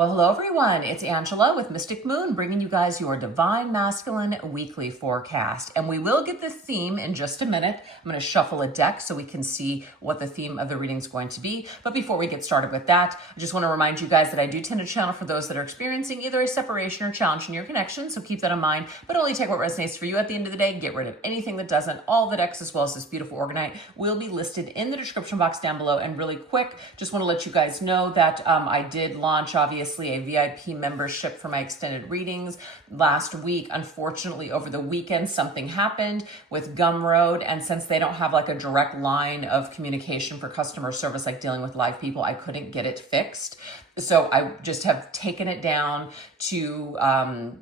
Well, hello everyone. It's Angela with Mystic Moon, bringing you guys your Divine Masculine weekly forecast. And we will get the theme in just a minute. I'm going to shuffle a deck so we can see what the theme of the reading is going to be. But before we get started with that, I just want to remind you guys that I do tend to channel for those that are experiencing either a separation or challenge in your connection. So keep that in mind, but only take what resonates for you at the end of the day. Get rid of anything that doesn't. All the decks, as well as this beautiful Orgonite, will be listed in the description box down below. And really quick, just want to let you guys know that I did launch, obviously, a VIP membership for my extended readings last week. Unfortunately, over the weekend, something happened with Gumroad, and since they don't have like a direct line of communication for customer service, like dealing with live people, I couldn't get it fixed. So I just have taken it down to,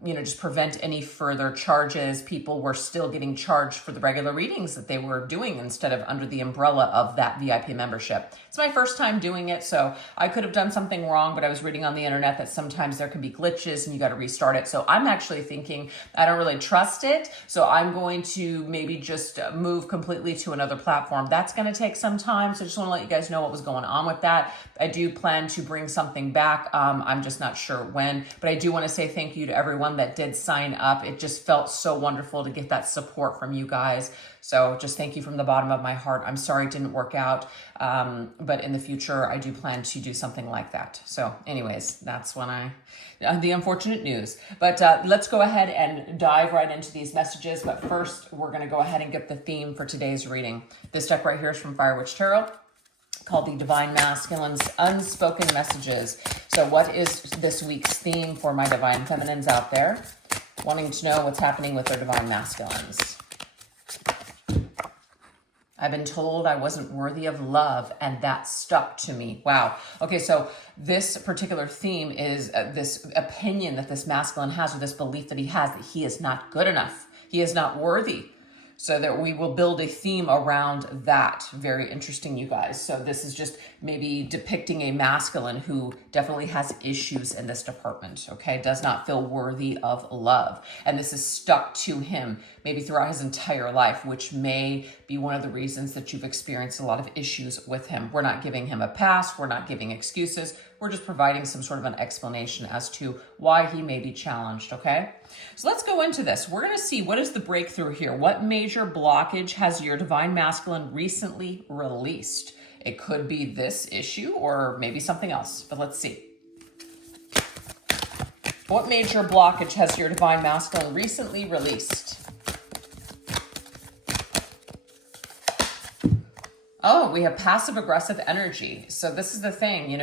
just prevent any further charges. People were still getting charged for the regular readings that they were doing instead of under the umbrella of that VIP membership. It's my first time doing it, so I could have done something wrong, but I was reading on the internet that sometimes there can be glitches and you got to restart it. So I'm actually thinking I don't really trust it. So I'm going to maybe just move completely to another platform. That's going to take some time. So I just want to let you guys know what was going on with that. I do plan to bring something back. I'm just not sure when, but I do want to say thank you to everyone that did sign up. It just felt so wonderful to get that support from you guys. So just thank you from the bottom of my heart. I'm sorry it didn't work out, but in the future, I do plan to do something like that. So anyways, that's when the unfortunate news. But let's go ahead and dive right into these messages. But first, we're going to go ahead and get the theme for today's reading. This deck right here is from Fire Witch Tarot, called the Divine Masculine's Unspoken Messages. So what is this week's theme for my Divine Feminines out there, wanting to know what's happening with their Divine Masculines? I've been told I wasn't worthy of love, and that stuck to me. Wow. Okay, so this particular theme is this opinion that this masculine has, or this belief that he has, that he is not good enough. He is not worthy. So that we will build a theme around that. Very interesting, you guys. So this is just maybe depicting a masculine who definitely has issues in this department, okay? Does not feel worthy of love. And this is stuck to him maybe throughout his entire life, which may be one of the reasons that you've experienced a lot of issues with him. We're not giving him a pass. We're not giving excuses. We're just providing some sort of an explanation as to why he may be challenged, okay? So let's go into this. We're going to see what is the breakthrough here. What major blockage has your Divine Masculine recently released? It could be this issue or maybe something else, but let's see. What major blockage has your Divine Masculine recently released? Oh, we have passive-aggressive energy. So this is the thing,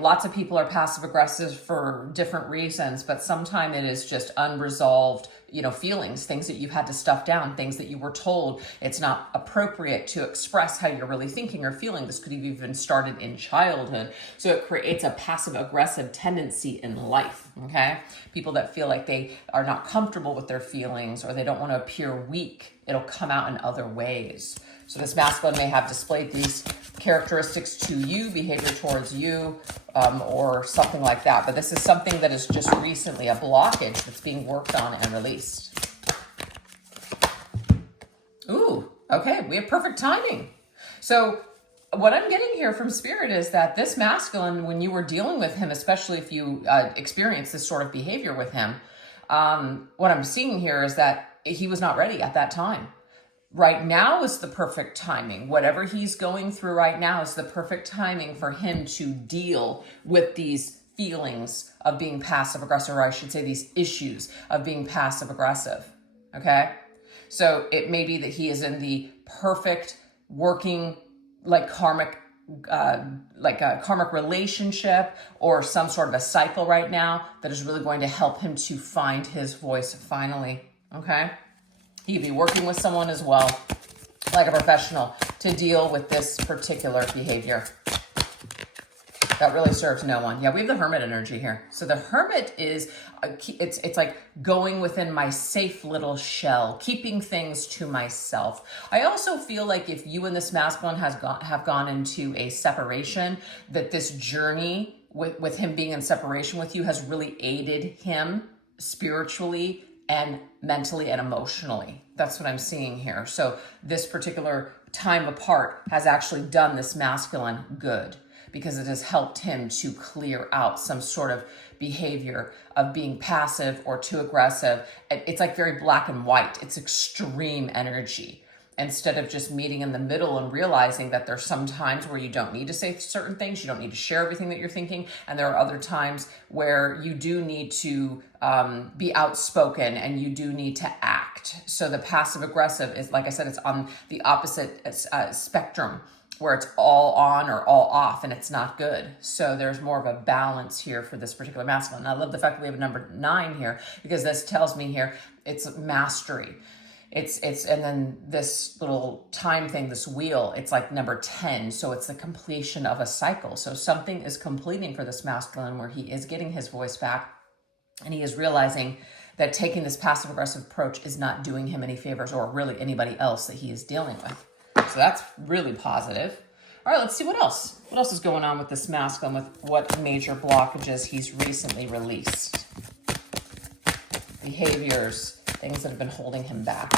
lots of people are passive-aggressive for different reasons, but sometimes it is just unresolved, feelings, things that you've had to stuff down, things that you were told it's not appropriate to express how you're really thinking or feeling. This could have even started in childhood. So it creates a passive-aggressive tendency in life, okay? People that feel like they are not comfortable with their feelings or they don't want to appear weak, it'll come out in other ways. So this masculine may have displayed these characteristics to you, behavior towards you, or something like that. But this is something that is just recently a blockage that's being worked on and released. Ooh, okay, we have perfect timing. So what I'm getting here from Spirit is that this masculine, when you were dealing with him, especially if you experienced this sort of behavior with him, what I'm seeing here is that he was not ready at that time. Right now is the perfect timing. Whatever he's going through right now is the perfect timing for him to deal with these feelings of being passive aggressive, or I should say these issues of being passive aggressive, okay? So it may be that he is in the perfect working karmic relationship or some sort of a cycle right now that is really going to help him to find his voice finally, okay? He could be working with someone as well, like a professional, to deal with this particular behavior. That really serves no one. Yeah, we have the Hermit energy here. So the Hermit is, it's like going within my safe little shell, keeping things to myself. I also feel like if you and this masculine have gone into a separation, that this journey with him being in separation with you has really aided him spiritually and mentally and emotionally. That's what I'm seeing here. So this particular time apart has actually done this masculine good, because it has helped him to clear out some sort of behavior of being passive or too aggressive. It's like very black and white. It's extreme energy. Instead of just meeting in the middle and realizing that there's some times where you don't need to say certain things, you don't need to share everything that you're thinking, and there are other times where you do need to be outspoken and you do need to act. So the passive aggressive is, like I said, it's on the opposite spectrum, where it's all on or all off, and it's not good. So there's more of a balance here for this particular masculine. And I love the fact that we have a number 9 here, because this tells me here it's mastery. It's and then this little time thing, this wheel, it's like number 10. So it's the completion of a cycle. So something is completing for this masculine, where he is getting his voice back, and he is realizing that taking this passive aggressive approach is not doing him any favors, or really anybody else that he is dealing with. So that's really positive. All right, let's see what else. What else is going on with this masculine, with what major blockages he's recently released. Behaviors, things that have been holding him back.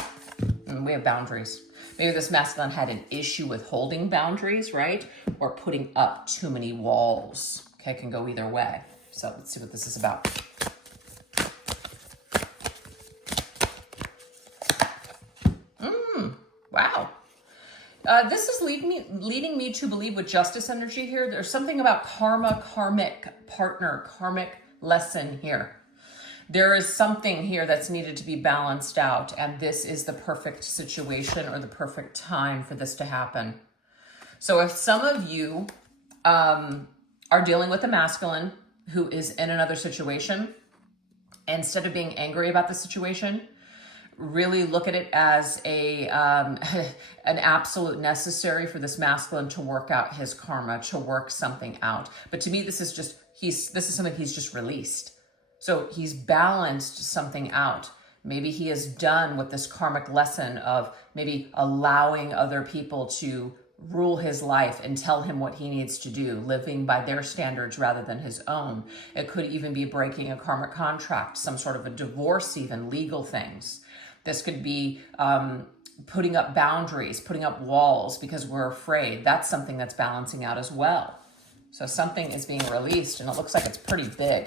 And we have boundaries. Maybe this masculine had an issue with holding boundaries, right? Or putting up too many walls. Okay, it can go either way. So let's see what this is about. Wow. This is leading me to believe, with justice energy here, there's something about karma, karmic partner, karmic lesson here. There is something here that's needed to be balanced out, and this is the perfect situation or the perfect time for this to happen. So if some of you are dealing with a masculine who is in another situation, instead of being angry about the situation, really look at it as an absolute necessary for this masculine to work out his karma, to work something out. But to me, this is something he's just released. So he's balanced something out. Maybe he is done with this karmic lesson of maybe allowing other people to rule his life and tell him what he needs to do, living by their standards rather than his own. It could even be breaking a karmic contract, some sort of a divorce, even legal things. This could be putting up boundaries, putting up walls because we're afraid. That's something that's balancing out as well. So something is being released, and it looks like it's pretty big.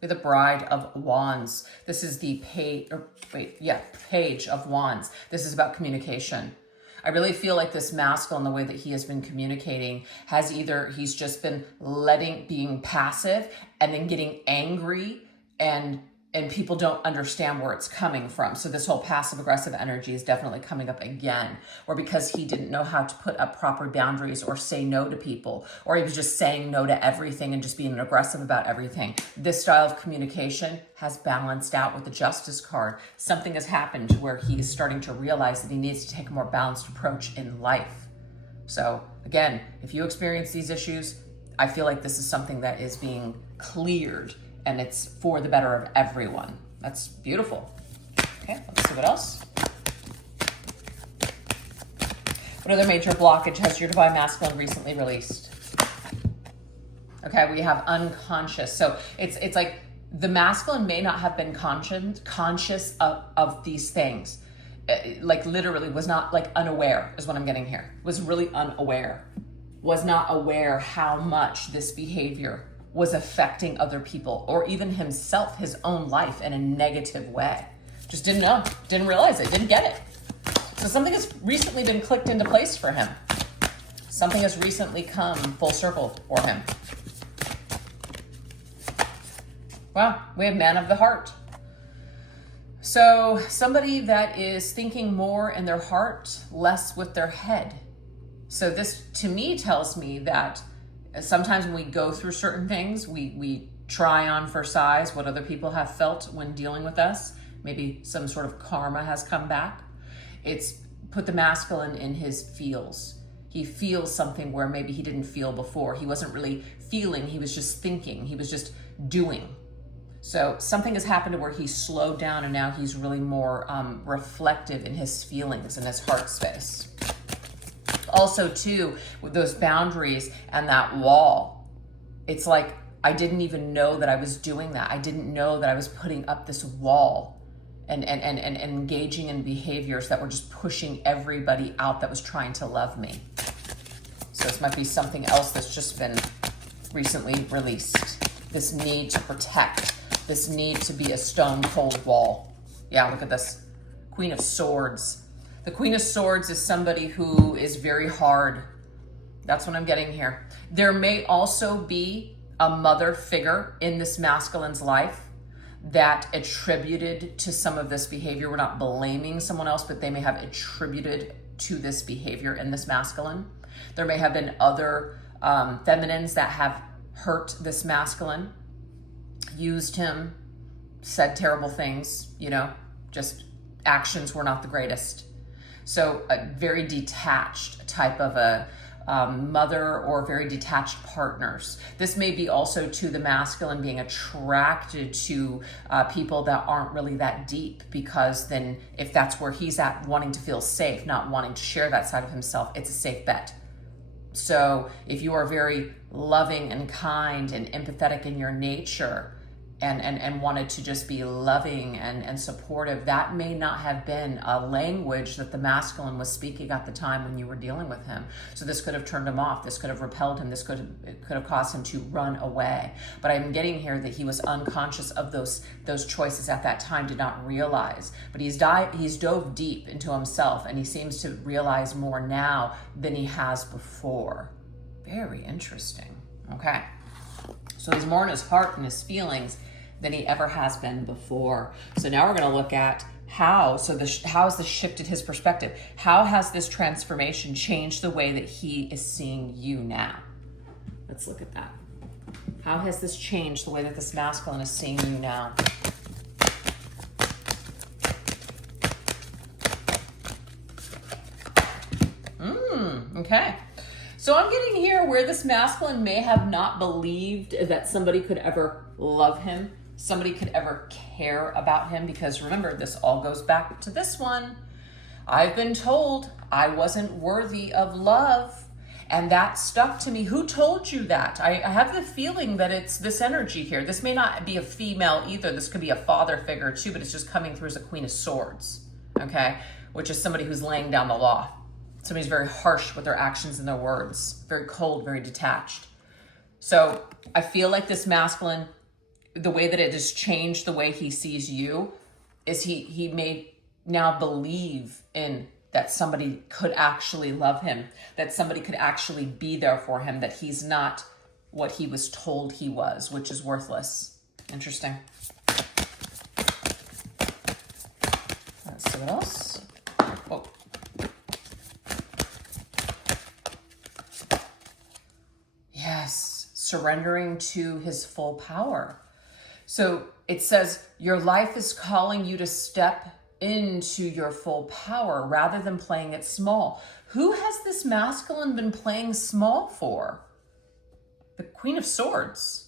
With the Bride of Wands. This is the Page of Wands. This is about communication. I really feel like this masculine, the way that he has been communicating, has either he's just been being passive and then getting angry, and people don't understand where it's coming from. So this whole passive aggressive energy is definitely coming up again, or because he didn't know how to put up proper boundaries or say no to people, or he was just saying no to everything and just being aggressive about everything. This style of communication has balanced out with the Justice card. Something has happened where he is starting to realize that he needs to take a more balanced approach in life. So again, if you experience these issues, I feel like this is something that is being cleared, and it's for the better of everyone. That's beautiful. Okay, let's see what else. What other major blockage has your divine masculine recently released? Okay, we have unconscious. So it's like the masculine may not have been conscious of these things. Like literally was not like unaware is what I'm getting here. Was really unaware. Was not aware how much this behavior was affecting other people, or even himself, his own life, in a negative way. Just didn't know, didn't realize it, didn't get it. So something has recently been clicked into place for him. Something has recently come full circle for him. Wow, we have Man of the Heart. So somebody that is thinking more in their heart, less with their head. So this, to me, tells me that sometimes when we go through certain things, we try on for size what other people have felt when dealing with us. Maybe some sort of karma has come back. It's put the masculine in his feels. He feels something where maybe he didn't feel before. He wasn't really feeling, he was just thinking. He was just doing. So something has happened where he's slowed down, and now he's really more reflective in his feelings and his heart space. Also, too, with those boundaries and that wall, it's like, I didn't even know that I was doing that. I didn't know that I was putting up this wall. and engaging in behaviors that were just pushing everybody out that was trying to love me. So this might be something else that's just been recently released. This need to protect, this need to be a stone cold wall. Yeah, look at this. Queen of Swords. The Queen of Swords is somebody who is very hard. That's what I'm getting here. There may also be a mother figure in this masculine's life that attributed to some of this behavior. We're not blaming someone else, but they may have attributed to this behavior in this masculine. There may have been other feminines that have hurt this masculine, used him, said terrible things, you know, just actions were not the greatest. So a very detached type of a mother, or very detached partners. This may be also to the masculine being attracted to people that aren't really that deep, because then if that's where he's at, wanting to feel safe, not wanting to share that side of himself, it's a safe bet. So if you are very loving and kind and empathetic in your nature, and wanted to just be loving and supportive, that may not have been a language that the masculine was speaking at the time when you were dealing with him. So this could have turned him off. This could have repelled him. This could have caused him to run away. But I'm getting here that he was unconscious of those choices at that time, did not realize. But he's dove deep into himself, and he seems to realize more now than he has before. Very interesting. Okay. So he's more in his heart and his feelings than he ever has been before. So now we're going to look at how has this shifted his perspective? How has this transformation changed the way that he is seeing you now? Let's look at that. How has this changed the way that this masculine is seeing you now? Okay. So I'm getting here where this masculine may have not believed that somebody could ever love him, somebody could ever care about him, because remember, this all goes back to this one. I've been told I wasn't worthy of love, and that stuck to me. Who told you that? I have the feeling that it's this energy here. This may not be a female either. This could be a father figure too, but it's just coming through as a Queen of Swords, okay? Which is somebody who's laying down the law. Somebody's very harsh with their actions and their words, very cold, very detached. So I feel like this masculine, the way that it has changed the way he sees you is he may now believe in that somebody could actually love him, that somebody could actually be there for him, that he's not what he was told he was, which is worthless. Interesting. Let's see what else. Oh. Yes, surrendering to his full power. So it says, your life is calling you to step into your full power rather than playing it small. Who has this masculine been playing small for? The Queen of Swords.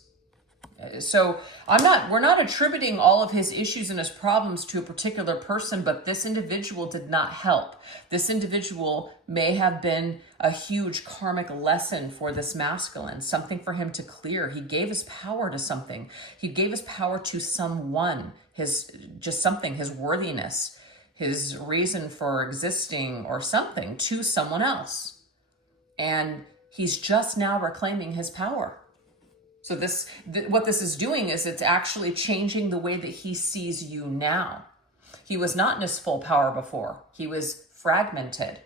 So we're not attributing all of his issues and his problems to a particular person, but this individual did not help. This individual may have been a huge karmic lesson for this masculine, something for him to clear. He gave his power to something. He gave his power to someone, his worthiness, his reason for existing or something to someone else. And he's just now reclaiming his power. So what this is doing is it's actually changing the way that he sees you now. He was not in his full power before. He was fragmented.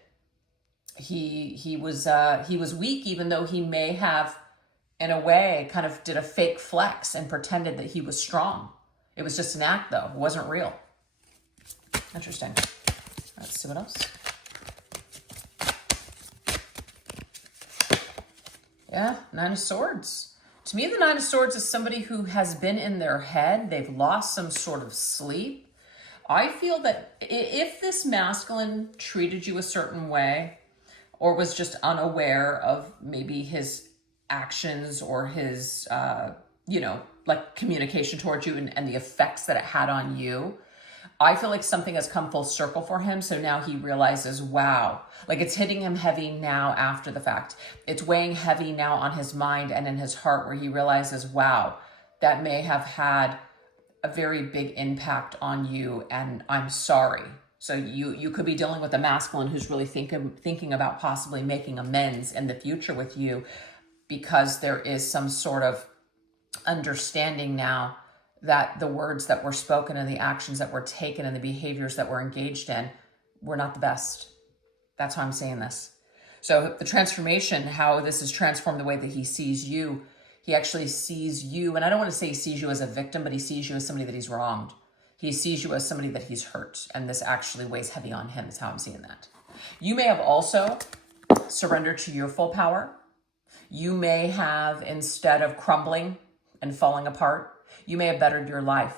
He was weak, even though he may have, in a way, kind of did a fake flex and pretended that he was strong. It was just an act, though. It wasn't real. Interesting. Let's see what else. Yeah, Nine of Swords. To me, the Nine of Swords is somebody who has been in their head. They've lost some sort of sleep. I feel that if this masculine treated you a certain way, or was just unaware of maybe his actions or his, like communication towards you and the effects that it had on you, I feel like something has come full circle for him. So now he realizes, wow, like it's hitting him heavy now after the fact. It's weighing heavy now on his mind and in his heart, where he realizes, wow, that may have had a very big impact on you, and I'm sorry. So you could be dealing with a masculine who's really thinking about possibly making amends in the future with you, because there is some sort of understanding now that the words that were spoken and the actions that were taken and the behaviors that were engaged in were not the best. That's why I'm saying this. So the transformation, how this has transformed the way that he sees you, he actually sees you, and I don't want to say he sees you as a victim, but he sees you as somebody that he's wronged. He sees you as somebody that he's hurt, and this actually weighs heavy on him, is how I'm seeing that. You may have also surrendered to your full power. You may have, instead of crumbling and falling apart, you may have bettered your life.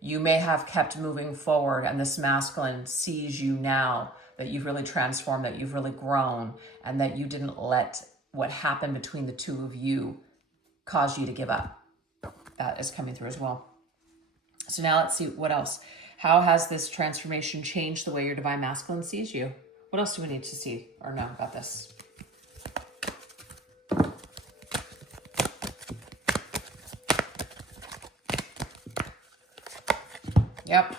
You may have kept moving forward, and this masculine sees you now, that you've really transformed, that you've really grown, and that you didn't let what happened between the two of you cause you to give up. That is coming through as well. So now let's see what else. How has this transformation changed the way your divine masculine sees you? What else do we need to see or know about this? Yep.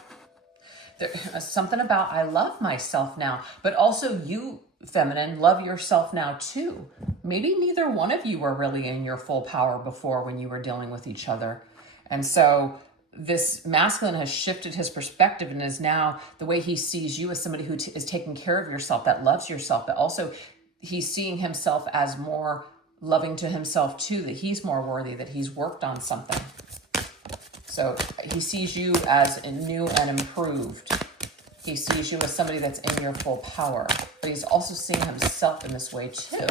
There's something about I love myself now, but also you, feminine, love yourself now too. Maybe neither one of you were really in your full power before when you were dealing with each other. And so this masculine has shifted his perspective and is now, the way he sees you as somebody who is taking care of yourself, that loves yourself, but also he's seeing himself as more loving to himself too, that he's more worthy, that he's worked on something. So he sees you as new and improved. He sees you as somebody that's in your full power, but he's also seeing himself in this way too.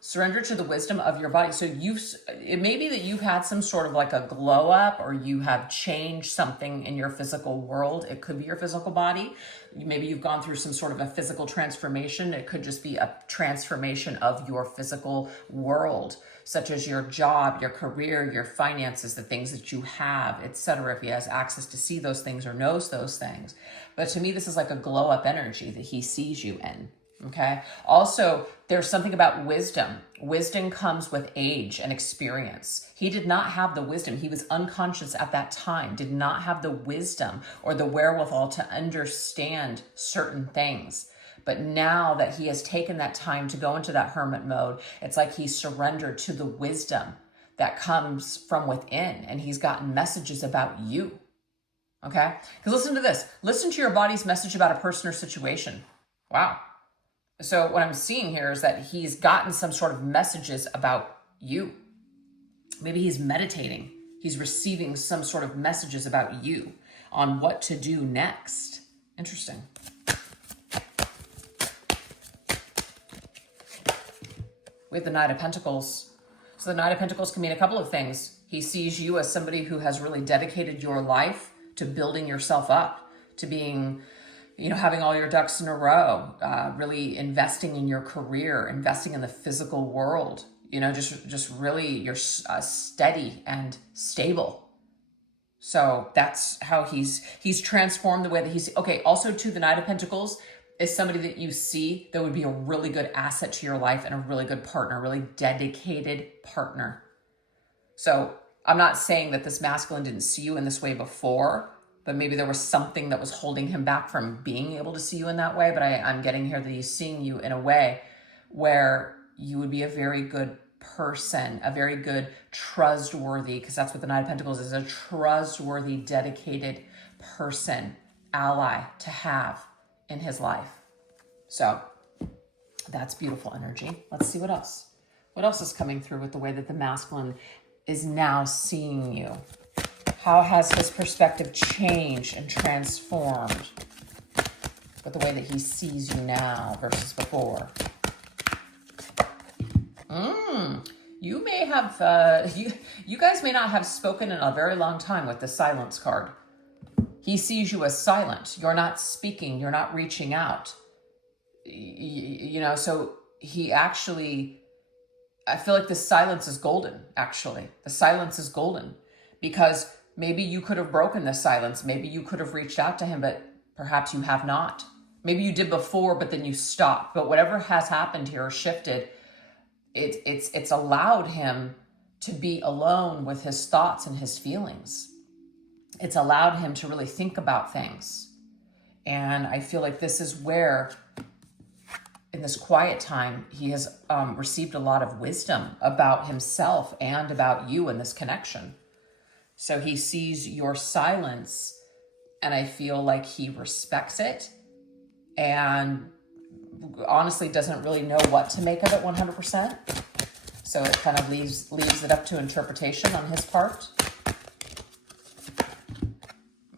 Surrender to the wisdom of your body. So it may be that you've had some sort of like a glow up, or you have changed something in your physical world. It could be your physical body. Maybe you've gone through some sort of a physical transformation. It could just be a transformation of your physical world, such as your job, your career, your finances, the things that you have, etc. If he has access to see those things or knows those things. But to me, this is like a glow up energy that he sees you in. Okay. Also, there's something about wisdom. Wisdom comes with age and experience. He did not have the wisdom. He was unconscious at that time, did not have the wisdom or the wherewithal to understand certain things. But now that he has taken that time to go into that hermit mode, it's like he surrendered to the wisdom that comes from within, and he's gotten messages about you. Okay. Because listen to this. Listen to your body's message about a person or situation. Wow. So what I'm seeing here is that he's gotten some sort of messages about you. Maybe he's meditating. He's receiving some sort of messages about you on what to do next. Interesting. We have the Knight of Pentacles. So the Knight of Pentacles can mean a couple of things. He sees you as somebody who has really dedicated your life to building yourself up, to being, having all your ducks in a row, really investing in your career, investing in the physical world, just really you're steady and stable. So that's how he's transformed the way that he's, okay. Also too, the Knight of Pentacles is somebody that you see that would be a really good asset to your life and a really good partner, a really dedicated partner. So I'm not saying that this masculine didn't see you in this way before, but maybe there was something that was holding him back from being able to see you in that way. But I'm getting here that he's seeing you in a way where you would be a very good person, a very good trustworthy, because that's what the Knight of Pentacles is, a trustworthy, dedicated person, ally to have in his life. So that's beautiful energy. Let's see what else. What else is coming through with the way that the masculine is now seeing you? How has his perspective changed and transformed with the way that he sees you now versus before? You may have, you guys may not have spoken in a very long time with the silence card. He sees you as silent. You're not speaking. You're not reaching out. So he actually, I feel like the silence is golden, actually. The silence is golden because maybe you could have broken the silence. Maybe you could have reached out to him, but perhaps you have not. Maybe you did before, but then you stopped. But whatever has happened here or shifted, it's allowed him to be alone with his thoughts and his feelings. it's allowed him to really think about things. And I feel like this is where, in this quiet time, he has received a lot of wisdom about himself and about you in this connection. So he sees your silence, and I feel like he respects it and honestly doesn't really know what to make of it 100%. So it kind of leaves it up to interpretation on his part.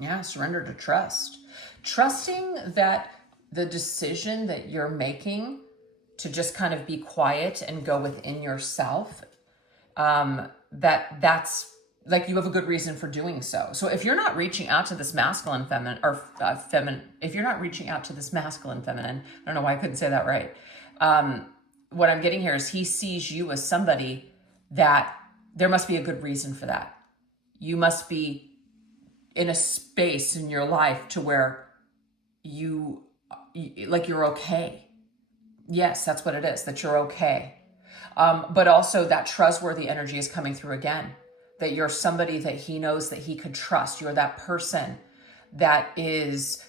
Yeah, surrender to trust. Trusting that the decision that you're making to just kind of be quiet and go within yourself, that's like you have a good reason for doing so. So if you're not reaching out to this masculine feminine, or if you're not reaching out to this masculine feminine, I don't know why I couldn't say that right. What I'm getting here is he sees you as somebody that there must be a good reason for that. You must be in a space in your life to where you're okay. Yes, that's what it is, that you're okay. But also that trustworthy energy is coming through again, that you're somebody that he knows that he could trust. You're that person that is,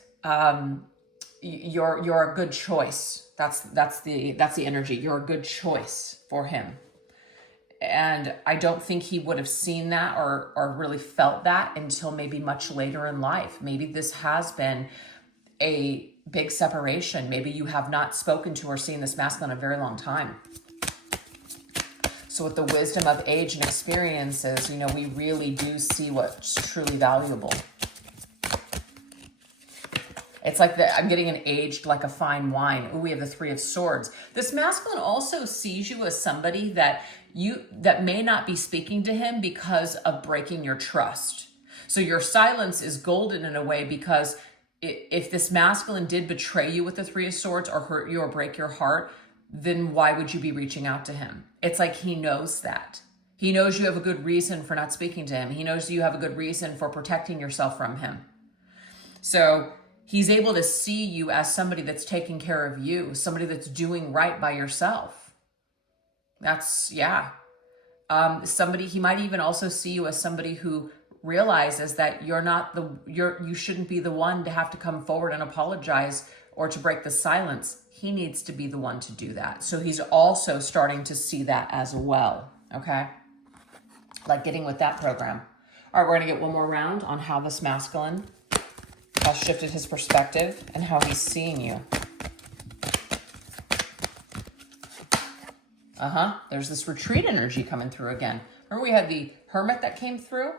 you're a good choice. That's the energy. You're a good choice for him. And I don't think he would have seen that or really felt that until maybe much later in life. Maybe this has been a big separation. Maybe you have not spoken to or seen this masculine in a very long time. So with the wisdom of age and experiences, we really do see what's truly valuable. It's like I'm getting an aged like a fine wine. Ooh, we have the Three of Swords. This masculine also sees you as somebody that may not be speaking to him because of breaking your trust. So your silence is golden in a way, because if this masculine did betray you with the Three of Swords or hurt you or break your heart, then why would you be reaching out to him? It's like he knows that. He knows you have a good reason for not speaking to him. He knows you have a good reason for protecting yourself from him. So he's able to see you as somebody that's taking care of you, somebody that's doing right by yourself. That's, yeah. He might even also see you as somebody who realizes that you shouldn't be the one to have to come forward and apologize or to break the silence. He needs to be the one to do that. So he's also starting to see that as well. Okay. Like getting with that program. All right. We're going to get one more round on how this masculine has shifted his perspective and how he's seeing you. There's this retreat energy coming through again. Remember we had the Hermit that came through?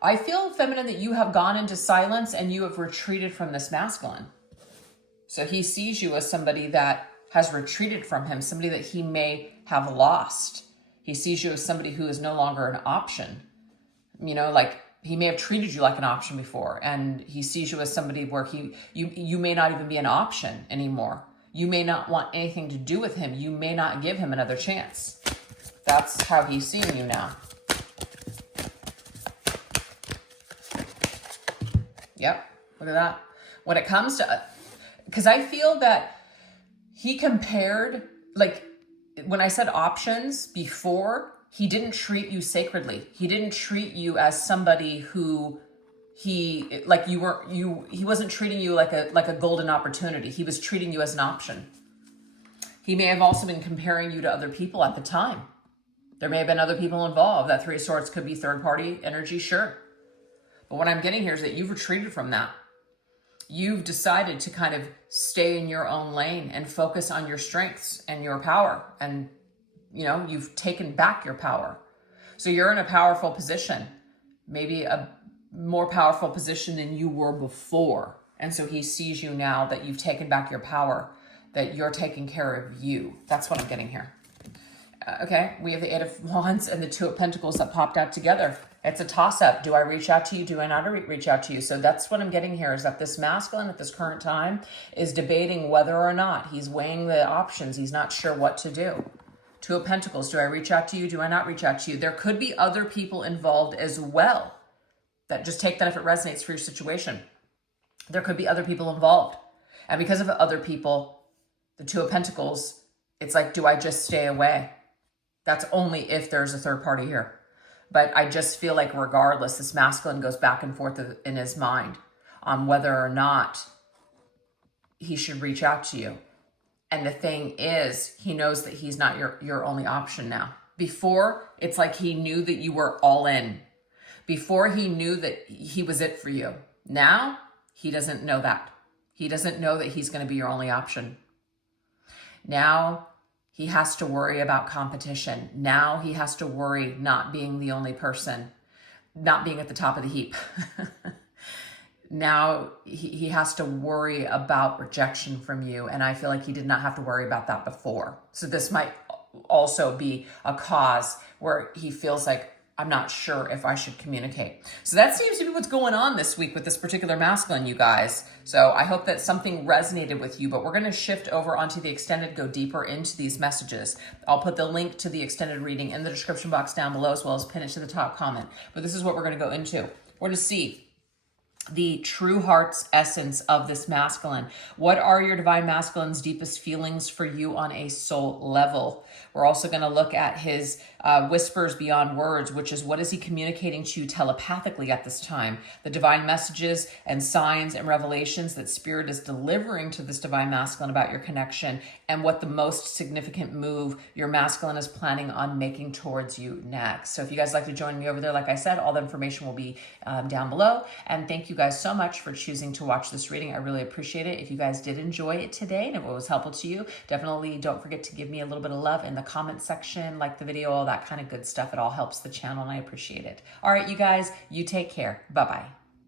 I feel, feminine, that you have gone into silence and you have retreated from this masculine. So he sees you as somebody that has retreated from him, somebody that he may have lost. He sees you as somebody who is no longer an option. Like he may have treated you like an option before, and he sees you as somebody where you may not even be an option anymore. You may not want anything to do with him. You may not give him another chance. That's how he's seeing you now. Yep, look at that. When it comes to, because I feel that he compared, like when I said options before, he didn't treat you sacredly. He didn't treat you as somebody who he wasn't treating you like a golden opportunity. He was treating you as an option. He may have also been comparing you to other people at the time. There may have been other people involved. That Three of Swords could be third party energy, sure. But what I'm getting here is that you've retreated from that. You've decided to kind of stay in your own lane and focus on your strengths and your power. And, you've taken back your power. So you're in a powerful position, maybe a more powerful position than you were before. And so he sees you now that you've taken back your power, that you're taking care of you. That's what I'm getting here. Okay, we have the Eight of Wands and the Two of Pentacles that popped out together. It's a toss-up. Do I reach out to you? Do I not reach out to you? So that's what I'm getting here, is that this masculine at this current time is debating whether or not. He's weighing the options. He's not sure what to do. Two of Pentacles. Do I reach out to you? Do I not reach out to you? There could be other people involved as well. That just take that if it resonates for your situation. There could be other people involved. And because of other people, the Two of Pentacles, it's like, do I just stay away? That's only if there's a third party here. But I just feel like regardless, this masculine goes back and forth in his mind on whether or not he should reach out to you. And the thing is, he knows that he's not your only option now. Before, it's like he knew that you were all in. Before, he knew that he was it for you. Now, he doesn't know that. He doesn't know that he's going to be your only option. Now, he has to worry about competition. Now, he has to worry not being the only person, not being at the top of the heap. Now, he has to worry about rejection from you. And I feel like he did not have to worry about that before. So this might also be a cause where he feels like, I'm not sure if I should communicate. So that seems to be what's going on this week with this particular masculine, you guys. So I hope that something resonated with you, but we're going to shift over onto the extended, go deeper into these messages. I'll put the link to the extended reading in the description box down below, as well as pin it to the top comment. But this is what we're going to go into. We're going to see the true heart's essence of this masculine. What are your divine masculine's deepest feelings for you on a soul level? We're also going to look at his whispers beyond words, which is what is he communicating to you telepathically at this time? The divine messages and signs and revelations that spirit is delivering to this divine masculine about your connection, and what the most significant move your masculine is planning on making towards you next. So if you guys like to join me over there, like I said, all the information will be down below. And thank you guys so much for choosing to watch this reading. I really appreciate it. If you guys did enjoy it today and if it was helpful to you, definitely don't forget to give me a little bit of love in the comment section, like the video, all that kind of good stuff. It all helps the channel and I appreciate it. All right, you guys, you take care. Bye-bye.